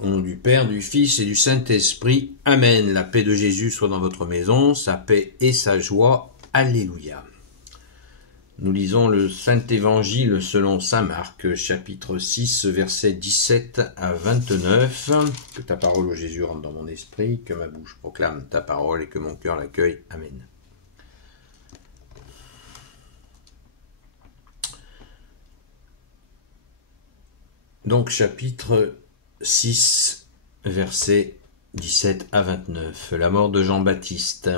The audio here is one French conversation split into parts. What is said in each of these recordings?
Au nom du Père, du Fils et du Saint-Esprit. Amen. La paix de Jésus soit dans votre maison, sa paix et sa joie. Alléluia. Nous lisons le Saint-Évangile selon saint Marc, chapitre 6, versets 17 à 29. Que ta parole, ô Jésus, rentre dans mon esprit, que ma bouche proclame ta parole et que mon cœur l'accueille. Amen. Donc, chapitre 6, versets 17 à 29. La mort de Jean-Baptiste.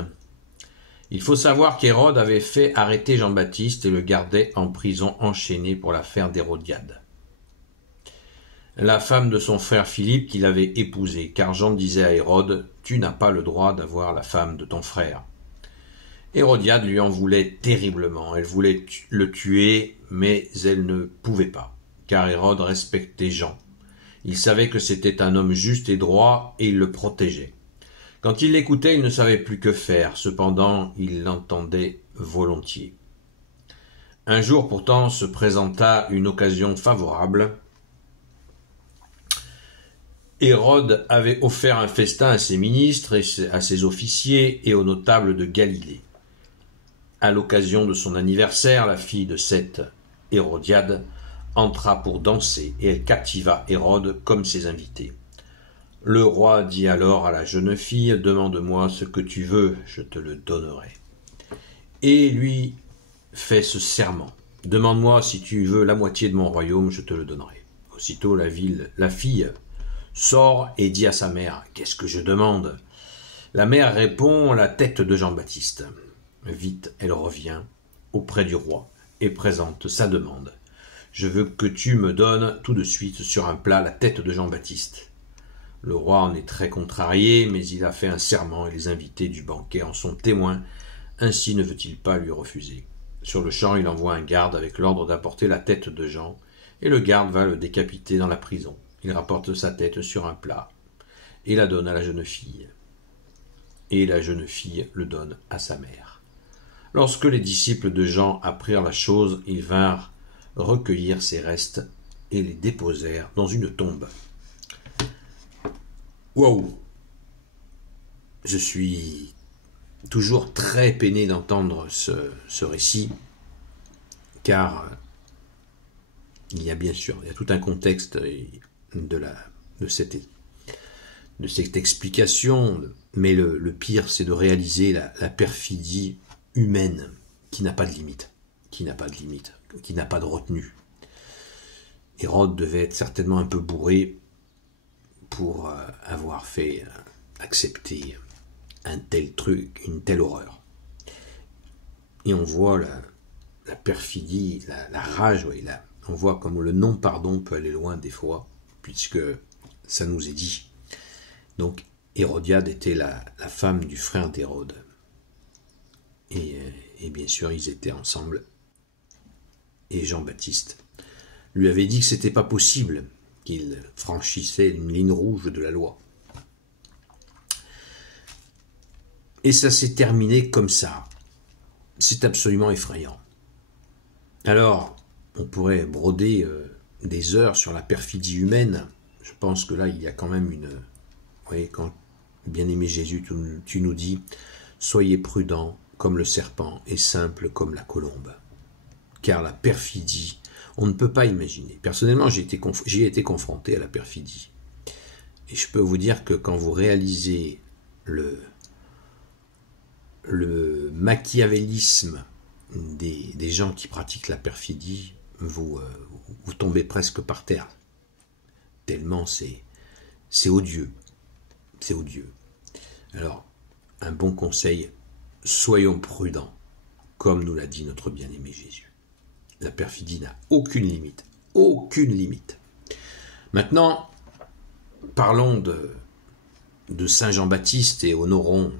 Il faut savoir qu'Hérode avait fait arrêter Jean-Baptiste et le gardait en prison enchaîné pour l'affaire d'Hérodiade, la femme de son frère Philippe qu'il avait épousée, car Jean disait à Hérode « Tu n'as pas le droit d'avoir la femme de ton frère ». Hérodiade lui en voulait terriblement. Elle voulait le tuer, mais elle ne pouvait pas, car Hérode respectait Jean. Il savait que c'était un homme juste et droit, et il le protégeait. Quand il l'écoutait, il ne savait plus que faire. Cependant, il l'entendait volontiers. Un jour, pourtant, se présenta une occasion favorable. Hérode avait offert un festin à ses ministres, et à ses officiers et aux notables de Galilée. À l'occasion de son anniversaire, la fille de cette Hérodiade entra pour danser, et elle captiva Hérode comme ses invités. Le roi dit alors à la jeune fille « Demande-moi ce que tu veux, je te le donnerai. » Et lui fait ce serment « Demande-moi si tu veux la moitié de mon royaume, je te le donnerai. » Aussitôt la fille sort et dit à sa mère « Qu'est-ce que je demande ?» La mère répond « La tête de Jean-Baptiste. » Vite, elle revient auprès du roi et présente sa demande. « Je veux que tu me donnes tout de suite sur un plat la tête de Jean-Baptiste. » Le roi en est très contrarié, mais il a fait un serment et les invités du banquet en sont témoins. Ainsi ne veut-il pas lui refuser. Sur le champ, il envoie un garde avec l'ordre d'apporter la tête de Jean, et le garde va le décapiter dans la prison. Il rapporte sa tête sur un plat et la donne à la jeune fille. Et la jeune fille le donne à sa mère. Lorsque les disciples de Jean apprirent la chose, ils vinrent recueillir ses restes et les déposèrent dans une tombe. Waouh! Je suis toujours très peiné d'entendre ce récit, car il y a tout un contexte de cette explication, mais le pire, c'est de réaliser la perfidie humaine qui n'a pas de limite, qui n'a pas de retenue. Hérode devait être certainement un peu bourré pour avoir fait accepter un tel truc, une telle horreur. Et on voit la perfidie, la rage, on voit comme le non-pardon peut aller loin des fois, puisque ça nous est dit. Donc Hérodiade était la femme du frère d'Hérode. Et bien sûr, ils étaient ensemble. Et Jean-Baptiste lui avait dit que c'était pas possible qu'il franchissait une ligne rouge de la loi. Et ça s'est terminé comme ça. C'est absolument effrayant. Alors, on pourrait broder des heures sur la perfidie humaine. Je pense que là, il y a quand même vous voyez, quand, bien-aimé Jésus, tu nous dis « Soyez prudents comme le serpent et simples comme la colombe. » Car la perfidie, on ne peut pas imaginer. Personnellement, j'ai été confronté à la perfidie. Et je peux vous dire que quand vous réalisez le machiavélisme des gens qui pratiquent la perfidie, vous tombez presque par terre. Tellement c'est odieux. C'est odieux. Alors, un bon conseil, soyons prudents, comme nous l'a dit notre bien-aimé Jésus. La perfidie n'a aucune limite. Aucune limite. Maintenant, parlons de Saint Jean-Baptiste et honorons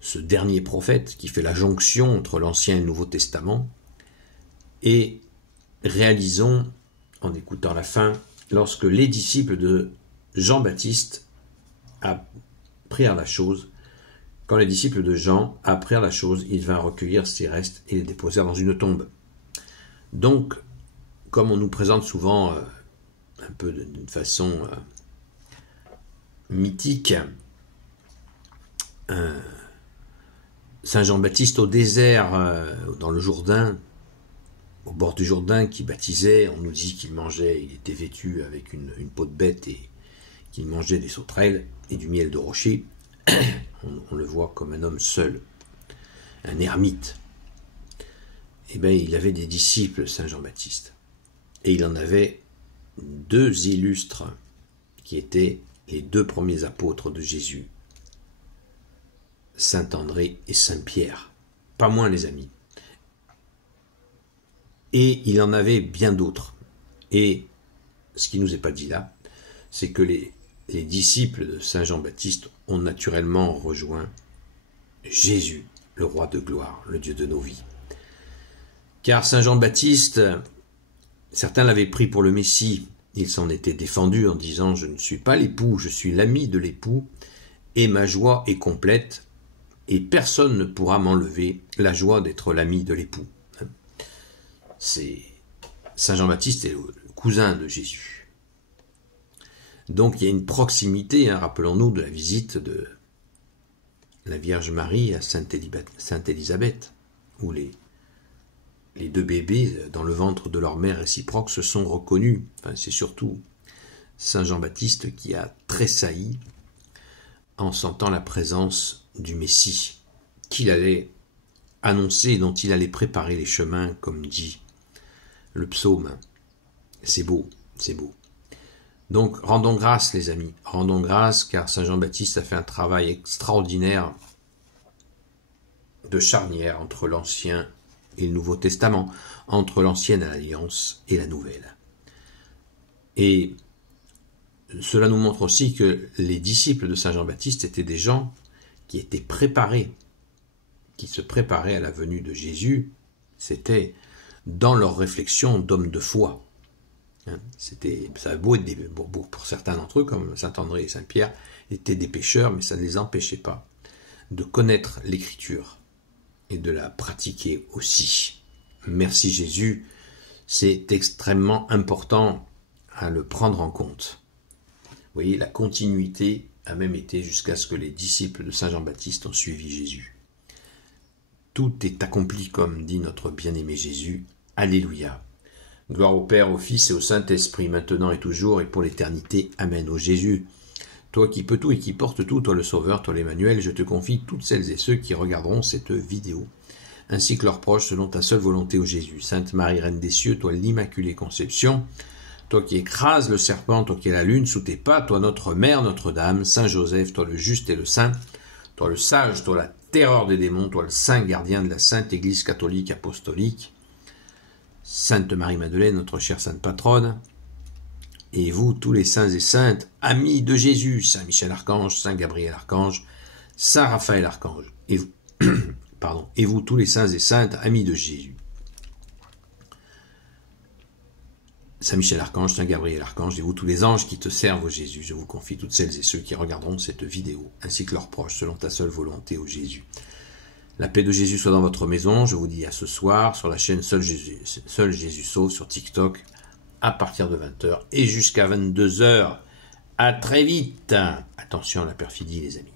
ce dernier prophète qui fait la jonction entre l'Ancien et le Nouveau Testament, et réalisons, en écoutant la fin, lorsque les disciples de Jean-Baptiste apprirent la chose, quand les disciples de Jean apprirent la chose, ils vinrent recueillir ses restes et les déposèrent dans une tombe. Donc, comme on nous présente souvent un peu d'une façon mythique, Saint Jean-Baptiste au désert, dans le Jourdain, au bord du Jourdain, qui baptisait. On nous dit qu'il mangeait, il était vêtu avec une peau de bête et qu'il mangeait des sauterelles et du miel de rocher. On le voit comme un homme seul, un ermite. Eh bien, il avait des disciples, Saint Jean-Baptiste. Et il en avait 2 illustres qui étaient les 2 premiers apôtres de Jésus, Saint André et Saint Pierre. Pas moins, les amis. Et il en avait bien d'autres. Et ce qui ne nous est pas dit là, c'est que les disciples de Saint Jean-Baptiste ont naturellement rejoint Jésus, le roi de gloire, le Dieu de nos vies. Car Saint Jean-Baptiste, certains l'avaient pris pour le Messie. Il s'en était défendu en disant « Je ne suis pas l'époux, je suis l'ami de l'époux, et ma joie est complète, et personne ne pourra m'enlever la joie d'être l'ami de l'époux. » Saint Jean-Baptiste est le cousin de Jésus. Donc il y a une proximité, rappelons-nous de la visite de la Vierge Marie à Sainte Élisabeth, où les 2 bébés dans le ventre de leur mère réciproque se sont reconnus. Enfin, c'est surtout Saint Jean-Baptiste qui a tressailli en sentant la présence du Messie, qu'il allait annoncer, dont il allait préparer les chemins, comme dit le psaume. C'est beau, c'est beau. Donc, rendons grâce, les amis, rendons grâce, car Saint Jean-Baptiste a fait un travail extraordinaire de charnière entre l'Ancien et le Nouveau Testament, entre l'Ancienne Alliance et la Nouvelle. Et cela nous montre aussi que les disciples de Saint Jean-Baptiste étaient des gens qui étaient préparés, qui se préparaient à la venue de Jésus. C'était dans leur réflexion d'hommes de foi. Ça a beau être pour certains d'entre eux, comme Saint André et Saint Pierre, étaient des pécheurs, mais ça ne les empêchait pas de connaître l'Écriture et de la pratiquer aussi. Merci Jésus, c'est extrêmement important à le prendre en compte. Vous voyez, la continuité a même été jusqu'à ce que les disciples de Saint Jean-Baptiste ont suivi Jésus. Tout est accompli comme dit notre bien-aimé Jésus. Alléluia. Gloire au Père, au Fils et au Saint-Esprit, maintenant et toujours et pour l'éternité. Amen. Ô Jésus, toi qui peux tout et qui portes tout, toi le Sauveur, toi l'Emmanuel, je te confie toutes celles et ceux qui regarderont cette vidéo, ainsi que leurs proches, selon ta seule volonté, ô Jésus. Sainte Marie, Reine des cieux, toi l'Immaculée Conception, toi qui écrases le serpent, toi qui es la lune sous tes pas, toi notre Mère, Notre-Dame, Saint Joseph, toi le juste et le saint, toi le sage, toi la terreur des démons, toi le saint gardien de la Sainte Église catholique apostolique, Sainte Marie-Madeleine, notre chère sainte patronne, et vous, tous les saints et saintes, amis de Jésus, Saint Michel Archange, Saint Gabriel Archange, Saint Raphaël Archange, et vous, et vous, tous les saints et saintes, amis de Jésus, Saint Michel Archange, Saint Gabriel Archange, et vous, tous les anges qui te servent, ô Jésus, je vous confie toutes celles et ceux qui regarderont cette vidéo, ainsi que leurs proches, selon ta seule volonté, ô Jésus. La paix de Jésus soit dans votre maison. Je vous dis à ce soir sur la chaîne Seul Jésus Sauve sur TikTok à partir de 20h et jusqu'à 22h. À très vite. Attention à la perfidie, les amis.